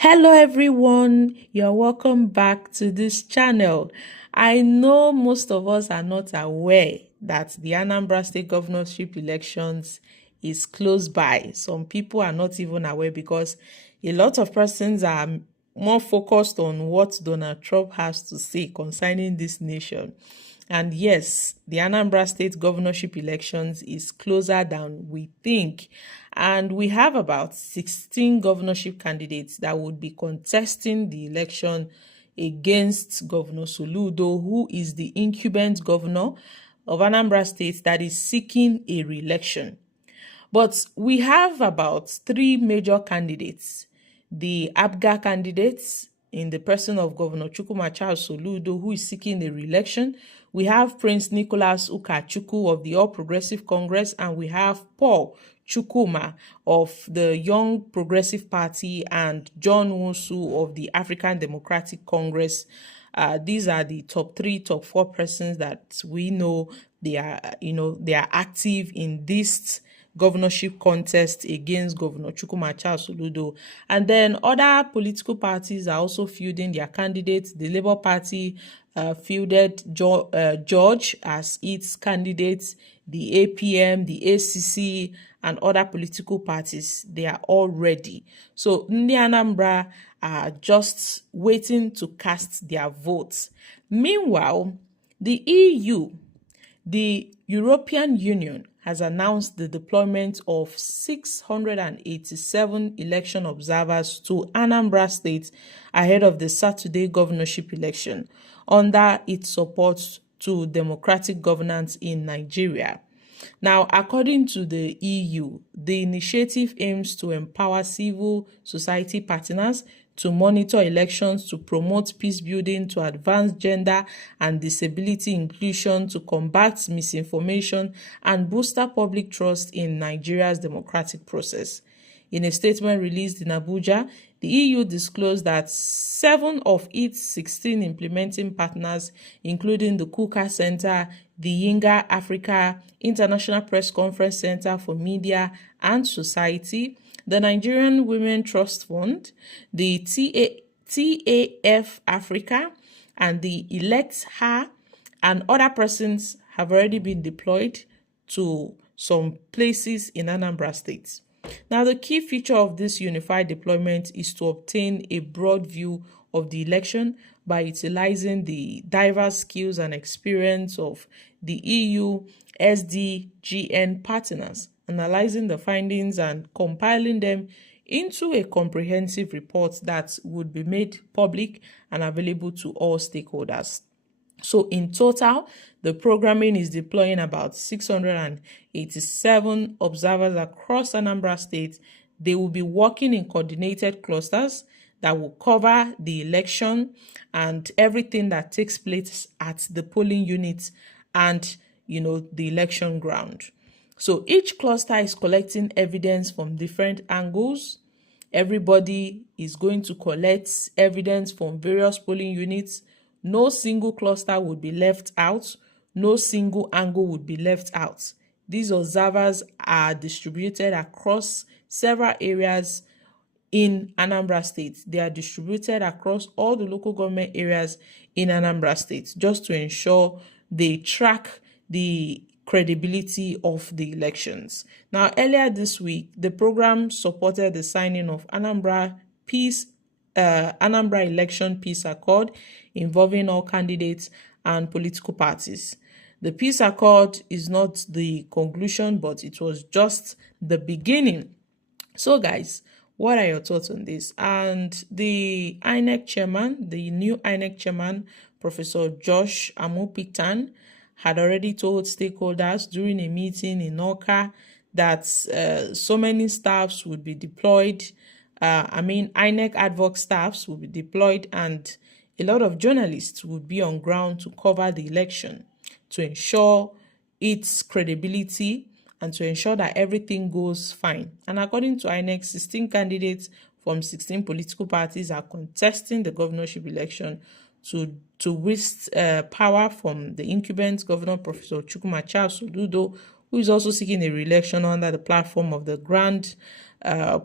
Hello everyone, you're welcome back to this channel. I know most of us are not aware that the Anambra State governorship elections is close by. Some people are not even aware because a lot of persons are more focused on what Donald Trump has to say concerning this nation. And yes, the Anambra State governorship elections is closer than we think. And we have about 16 governorship candidates that would be contesting the election against Governor Soludo, who is the incumbent governor of Anambra State that is seeking a re-election. But we have about three major candidates. The ABGA candidates in the person of Governor Chukwuma Charles Soludo, who is seeking a re-election. We have Prince Nicholas Ukachukwu of the All Progressive Congress, and we have Paul Chukwuma of the Young Progressive Party and John Nwosu of the African Democratic Congress. These are the top four persons that we know they are active in this governorship contest against Governor Chukwuma Charles Soludo. And then other political parties are also fielding their candidates. The Labour Party fielded George as its candidate. The APM, the ACC, and other political parties, they are all ready. So Ndi Anambra are just waiting to cast their votes. Meanwhile, the EU, the European Union, has announced the deployment of 687 election observers to Anambra State ahead of the Saturday governorship election under its support to democratic governance in Nigeria. Now, according to the EU, the initiative aims to empower civil society partners to monitor elections, to promote peace building, to advance gender and disability inclusion, to combat misinformation, and boost public trust in Nigeria's democratic process. In a statement released in Abuja, the EU disclosed that 7 of its 16 implementing partners, including the Kuka Center, the Yinga Africa International Press Conference Center for Media and Society, the Nigerian Women Trust Fund, the TAF Africa, and the Elect Her, and other persons have already been deployed to some places in Anambra State. Now, the key feature of this unified deployment is to obtain a broad view of the election by utilizing the diverse skills and experience of the EU SDGN partners, analyzing the findings and compiling them into a comprehensive report that would be made public and available to all stakeholders. So in total, the programming is deploying about 687 observers across Anambra State. They will be working in coordinated clusters that will cover the election and everything that takes place at the polling units and, the election ground. So each cluster is collecting evidence from different angles. Everybody is going to collect evidence from various polling units. No single cluster would be left out. No single angle would be left out. These observers are distributed across several areas in Anambra State. They are distributed across all the local government areas in Anambra State just to ensure they track the credibility of the elections. Now, earlier this week, the program supported the signing of Anambra Election Peace Accord involving all candidates and political parties. The Peace Accord is not the conclusion, but it was just the beginning. So guys, what are your thoughts on this? And the INEC chairman, the new INEC chairman, Professor Josh Amupitan, had already told stakeholders during a meeting in Oka that so many staffs would be deployed. INEC ad hoc staffs will be deployed, and a lot of journalists would be on ground to cover the election to ensure its credibility and to ensure that everything goes fine. And according to INEC, 16 candidates from 16 political parties are contesting the governorship election to wrest power from the incumbent governor, Professor Chukwuma Charles Soludo, who is also seeking a re-election under the platform of the Grand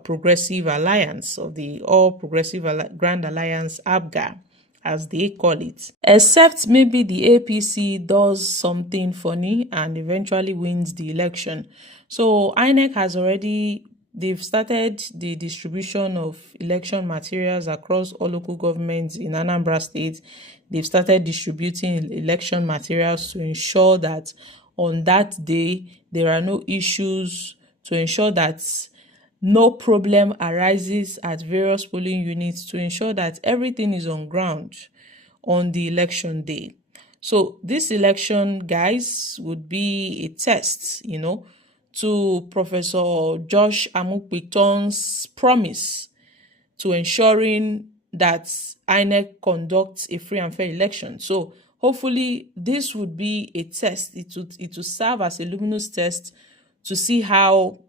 Progressive Alliance, of the All Progressive Grand Alliance, ABGA, as they call it. Except maybe the APC does something funny and eventually wins the election. So INEC has already, they've started the distribution of election materials across all local governments in Anambra State. They've started distributing election materials to ensure that on that day there are no issues, to ensure that no problem arises at various polling units, to ensure that everything is on ground on the election day. So this election, guys, would be a test, to Professor Josh Amukpiton's promise to ensuring that INEC conducts a free and fair election. So hopefully this would be a test. It would serve as a luminous test to see how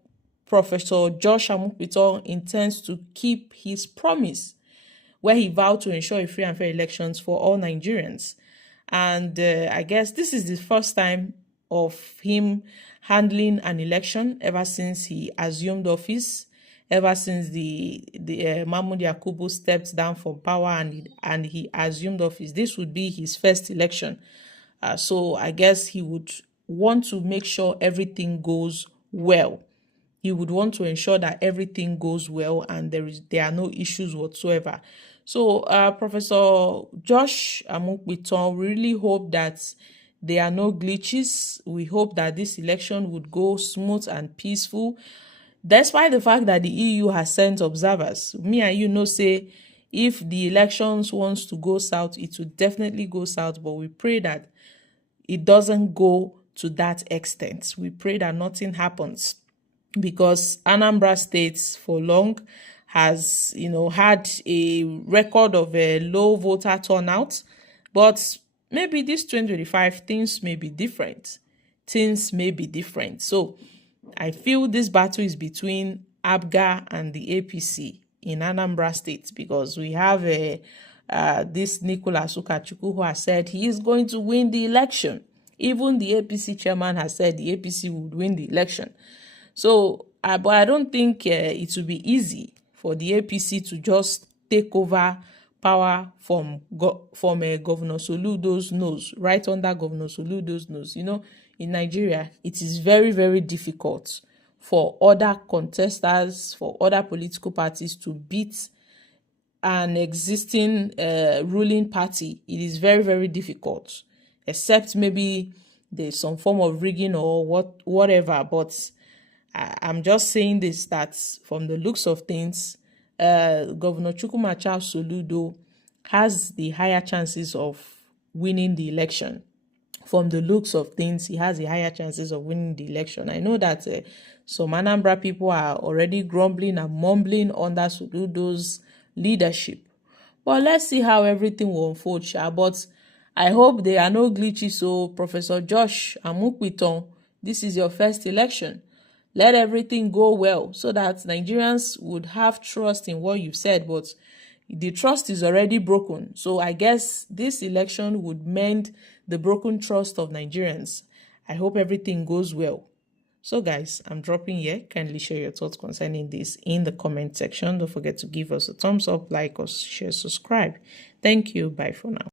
Professor Josh Amukpiton intends to keep his promise, where he vowed to ensure a free and fair elections for all Nigerians. And I guess this is the first time of him handling an election ever since he assumed office, ever since the Mahmoud Yakubu stepped down from power and he assumed office. This would be his first election. So I guess he would want to make sure everything goes well. He would want to ensure that everything goes well and there are no issues whatsoever. So Professor Josh Amukpiton, we really hope that there are no glitches. We hope that this election would go smooth and peaceful, despite the fact that the EU has sent observers. Me and you say if the elections wants to go south, it will definitely go south, but we pray that it doesn't go to that extent. We pray that nothing happens, because Anambra State for long has, had a record of a low voter turnout. But maybe this 2025, things may be different. So I feel this battle is between ABGA and the APC in Anambra State, because we have this Nicholas Ukachukwu who has said he is going to win the election. Even the APC chairman has said the APC would win the election. So, but I don't think it will be easy for the APC to just take over power from Governor Soludo's nose, right under Governor Soludo's nose. In Nigeria, it is very, very difficult for other contestants, for other political parties to beat an existing ruling party. It is very, very difficult, except maybe there's some form of rigging or whatever. But I'm just saying this, that from the looks of things, Governor Chukwumacha Soludo has the higher chances of winning the election. From the looks of things, he has the higher chances of winning the election. I know that some Anambra people are already grumbling and mumbling under Soludo's leadership. But let's see how everything will unfold, But I hope there are no glitches. So, Professor Josh Amukpiton, this is your first election. Let everything go well so that Nigerians would have trust in what you've said. But the trust is already broken. So I guess this election would mend the broken trust of Nigerians. I hope everything goes well. So guys, I'm dropping here. Kindly share your thoughts concerning this in the comment section. Don't forget to give us a thumbs up, like us, share, subscribe. Thank you. Bye for now.